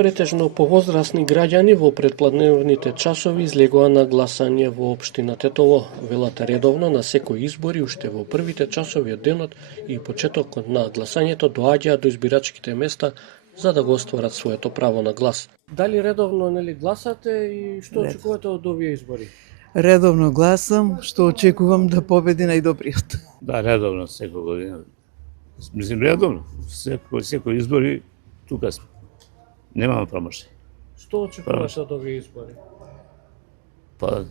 Претежно повозрасни граѓани во предпладневните часови излегоа на гласање во општина Тетово. Велат редовно на секои избори уште во првите часови од денот и почетокот на гласањето доаѓаат до избирачките места за да го остварат своето право на глас. Дали редовно гласате и што очекувате од овие избори? Редовно гласам, што очекувам да победи најдобриот. Да, редовно секој година. Мислим редовно, секој избори тука сме. Немаме промашај. Што очекувате од овие избори? Па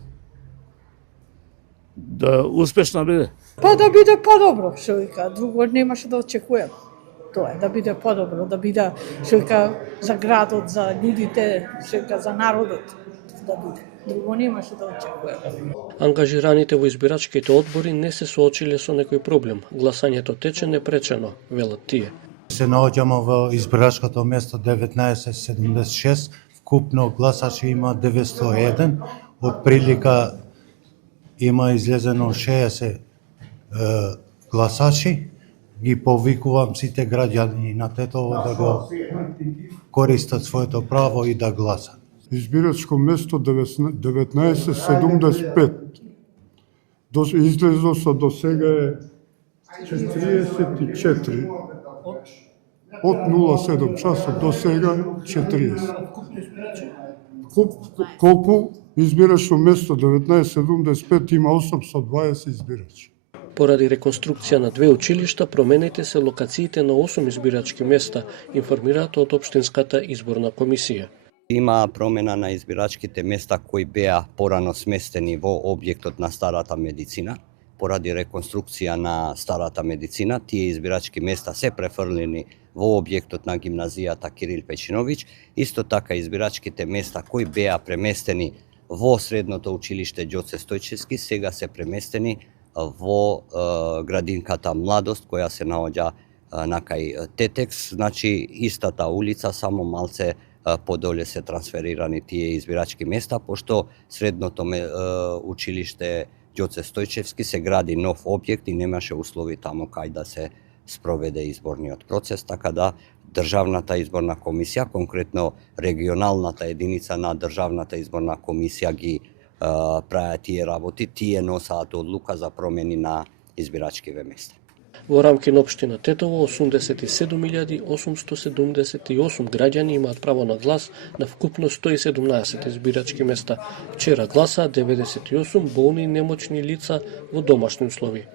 да успешно биде. Па да биде подобро, што вика, друго немаше да очекувам. Тоа е, да биде подобро, да биде, што вика, за градот, за луѓите, што вика, за народот, да биде. Друго немаше да очекувам. Ангажираните во избирачките одбори не се соочиле со некој проблем. Гласањето тече непречено, велат тие. Се наоѓаме во избирачкото место 1976, вкупно гласачи има 901, од прилика има излезено 60 гласачи. Ги повикувам сите граѓани на Тетово да го користат своето право и да гласат. Избирачко место 1975. Излезло со до сега е 44. Од 07 часот до сега 40. Колку избирачно место 1975 има 820 избирачи. Поради реконструкција на две училишта, промените се локациите на 8 избирачки места, информираат од Општинската изборна комисија. Има промена на избирачките места кои беа порано сместени во објектот на старата медицина. Поради реконструкција на старата медицина, тие избирачки места се префрлени во објектот на гимназијата Кирил Печиновиќ. Исто така избирачките места кои беа преместени во средното училиште Ѓоце Стојчевски сега се преместени во градинката Младост која се наоѓа накај Тетекс, значи истата улица, само малце подоле се трансферирани тие избирачки места, пошто средното училиште Ѓоце Стојчевски се гради нов објект и немаше услови таму кај да се спроведе изборниот процес, така да Државната изборна комисија, конкретно регионалната единица на Државната изборна комисија ги прават тие работи, тие носаат одлука за промени на избирачкиве места. Во рамки на општина Тетово 87.878 граѓани имаат право на глас на вкупно 117 избирачки места. Вчера гласаа 98 болни и немочни лица во домашни услови.